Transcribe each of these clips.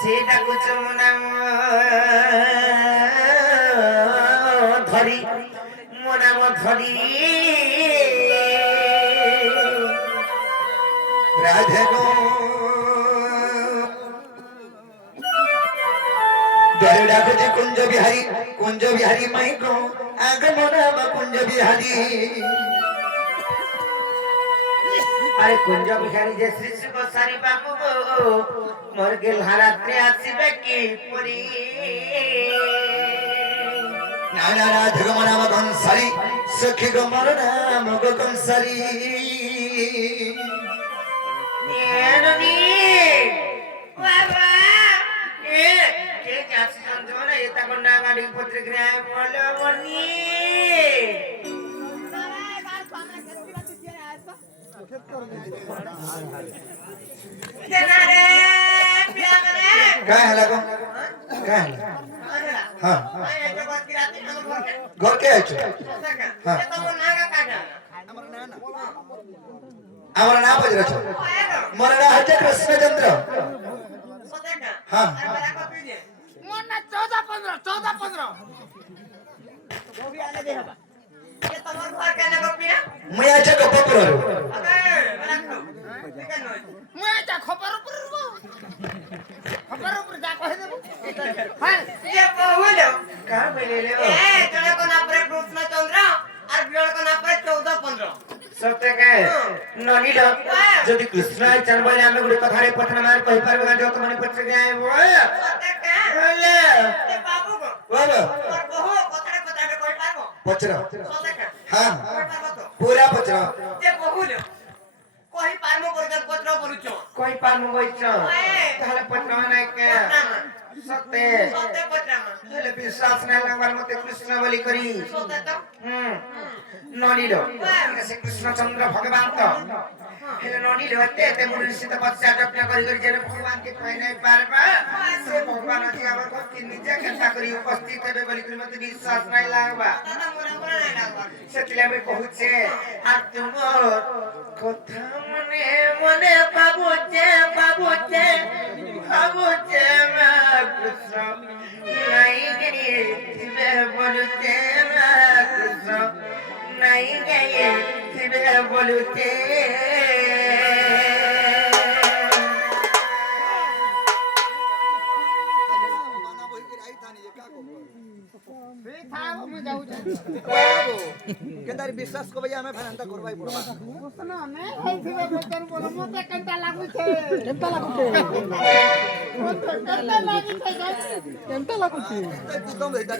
সেটাকে নাম ধরি মো নাম ধরি রাধে গো ডাকুছে কুঞ্জ বিহারী মাই গো আগে মো নাম কুঞ্জ বিহারী আরে কুঞ্জ বিহারী যে শ্রী শ্রী গোসারি বাবু গো মোর গেলহারাত্রে আসিবে কি পুরী না না রাধে গো নাম কংসারি সখী গো মোর নাম গো কংসারি এননি বাবা এ কে যাচ্ছে সঞ্জনা এটা কোন না গাড়ি পত্রিকা বলো বনি क्या है लगो क्या है हाँ घर के आइছো हाँ আমার নাম বজরাছ মোর নাম হচ্ছে কৃষ্ণচন্দ্র हाँ মোর না 14 15 ওবি আলে দে হবা ये তোমার ঘর কেন গপিয়া মই আছে গোপপুর মই আছে খবর উপর যা কহে দেব হ্যাঁ ये बहुलो का बोले ले ए जने को ना पर কৃষ্ণচন্দ্র আর বিরল को ना पर 14 15 সত্যি কে ননিল যদি কৃষ্ণ চান বলে আমি গুড়ি কথারে পথনা মার কই পারবে না যত মনে পত্রিকা আইব সত্যি কে বলে এ বাবু গো বলো তোর বহু কথারে কথারে কই পারবো পচরা সত্যি কে हां কই পারবো তো पूरा पचरा যে বহুলো কই পারমো বর্জন পত্র পড়ুছো कोई पानु गइछ তাহলে পত্র নাই কে সত্যি সত্যি পত্রামা হেলে বিশ্বাস নাই লাগবার মতে কৃষ্ণ বলি করি সত্যি তো ননিল সে কৃষ্ণচন্দ্র ভগবান তো হেলে ননিল হতে তে মনুষ্য তপস্যা যজ্ঞ করি করি যে ভগবান কে কই নাই পারবা সে ভগবান আছে আমার ভক্তি নিজে কেনতা করি উপস্থিত হবে বলি করি মতে বিশ্বাস নাই লাগবা দাদা মোরা মোরা নাই লাগবা সেতলে আমি কহুছে আর তোমার কথা মনে মনে ভাবুছে ভাবুছে ভাবুছে মা কৃষ্ণ নাই গিয়ে দিবে বলুছে মা কৃষ্ণ নাই গিয়ে দিবে বলুছে केदार विश्वास को भैया हमें फनांता करवाई पड़बा ना मैं हेथिबे बचन बोलो मते कंटा लागु छे केनता लागुते कंटा लागु छे एकदम हेता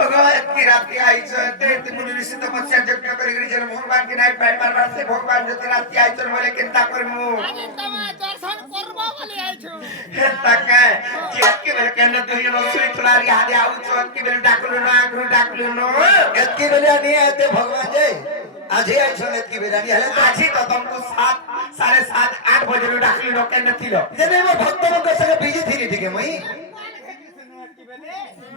भगवान की रात्रि आई छ ते मुनि ऋषि तपस्या यज्ञ करी करी जन भगवान के नाई पाई मारवा से भगवान जति रात्रि आई छ बोले केनता करमु आज तमा दर्शन करबो बोली आई छु केनता के के बेले केन दुई जन सुई तुलारी हादे आउ छ के बेले डाकलु ना गुरु डाकलु नो एतकी बेले नहीं आते भगवान जे आजी आई छ एतकी बेले नहीं हले आजी तो तुमको 7 7:30 8 बजे डाकलु नो केन थिलो जने मो भक्त के संगे बिजी थिली ठीक है मई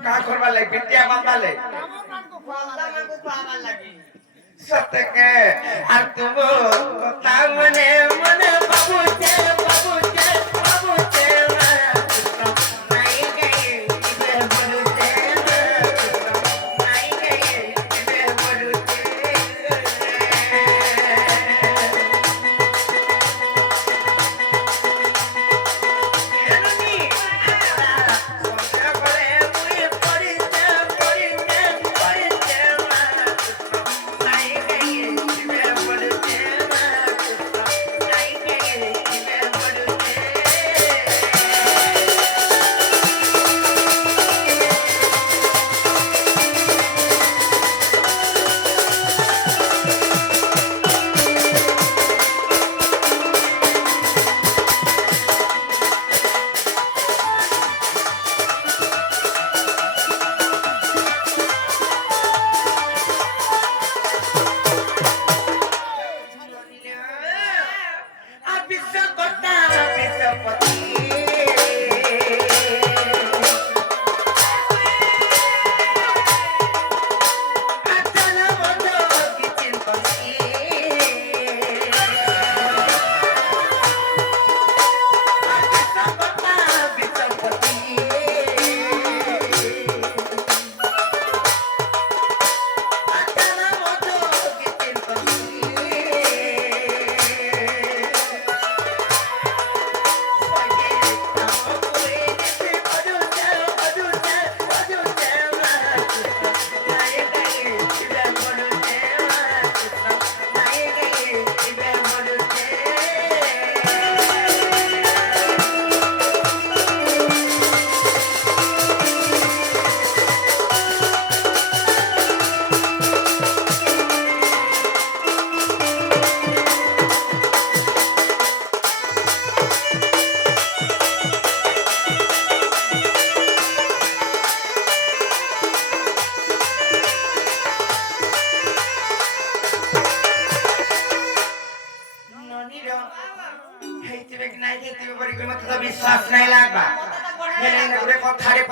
का करबा ले बिटिया बाबा ले हमर को खावा लागी सत्य के আর তুমি কথা মনে মনে বাবুতে বাবুতে বাবুতে নাই গয়ে দিবে বলুতে নাই গয়ে দিবে বলুতে এননি সন্ধ্যা করে মুই পড়িতে পড়িতে পড়িতে নাই গয়ে দিবে বলুতে নাই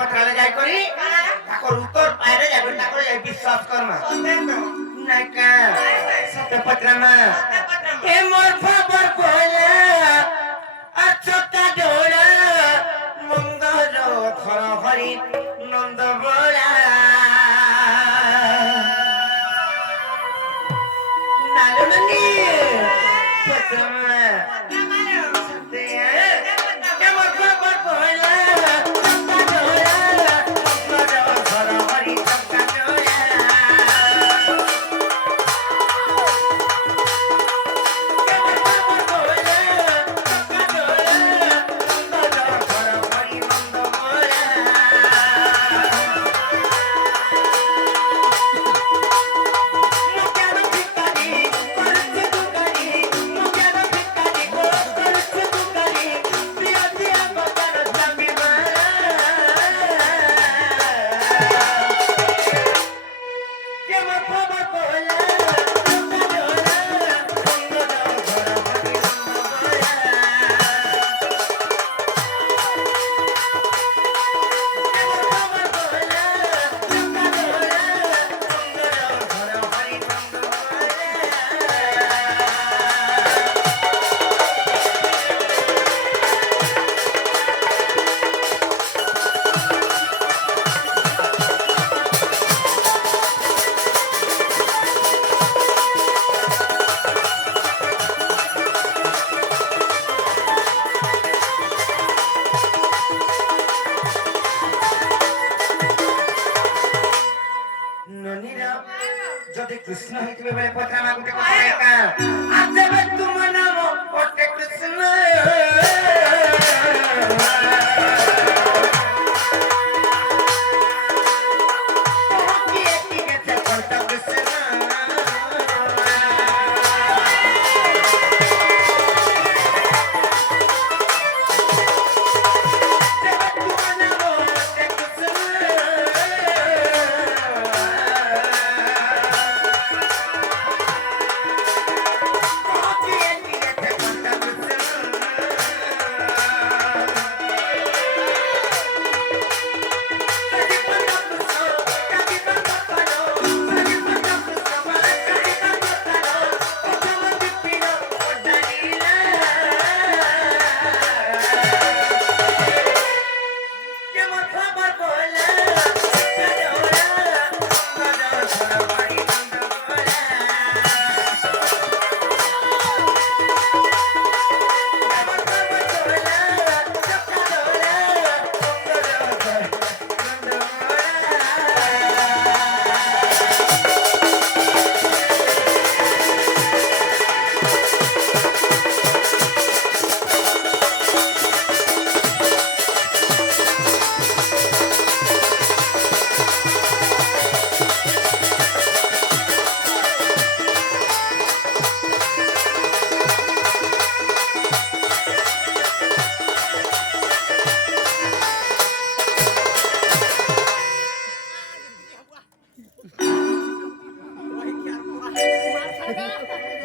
पत्राले जाय करी ताको उत्तर पायरे जाय करी ताको जाय विश्वास करमा नाही का सत्य पत्रमा ए मोर खबर कोला अचका डोळा मंगल खर हरी नंद बोला नालमनी पत्रमा सत्य ए मोर खबर कोला अचका डोळा मंगल खर हरी चका डोळा যদি কৃষ্ণ হইতিবে বলে পত্রামা গুটে কথা একা আজবে তুম নাম ওটে কৃষ্ণ কি এটি গেছে কত কৃষ্ণ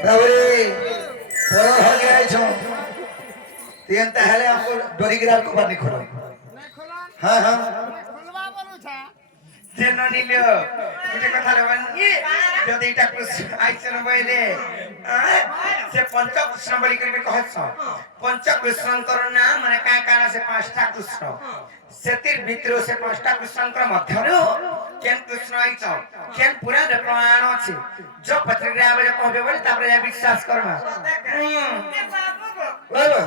बाबरे बड़ा हो गया छो तेन ताहले हमको डोरी गिराल को बानी खोलो हां हां खोलवा बोलू छा जेनो निलो गुटे कथा लेबनी जदि इटा कृष्ण आइसन बइले से पंच कृष्ण बलि करबे कहछ पंच कृष्णकर नाम माने का काना से पांचटा कृष्ण सेतिर भितर से पांचटा कृष्णकर मध्यरो केन कृष्ण आइछ केन पूरा प्रमाण अछि जो पत्रिका में कहबे बोले तापर या विश्वास करमा बाबा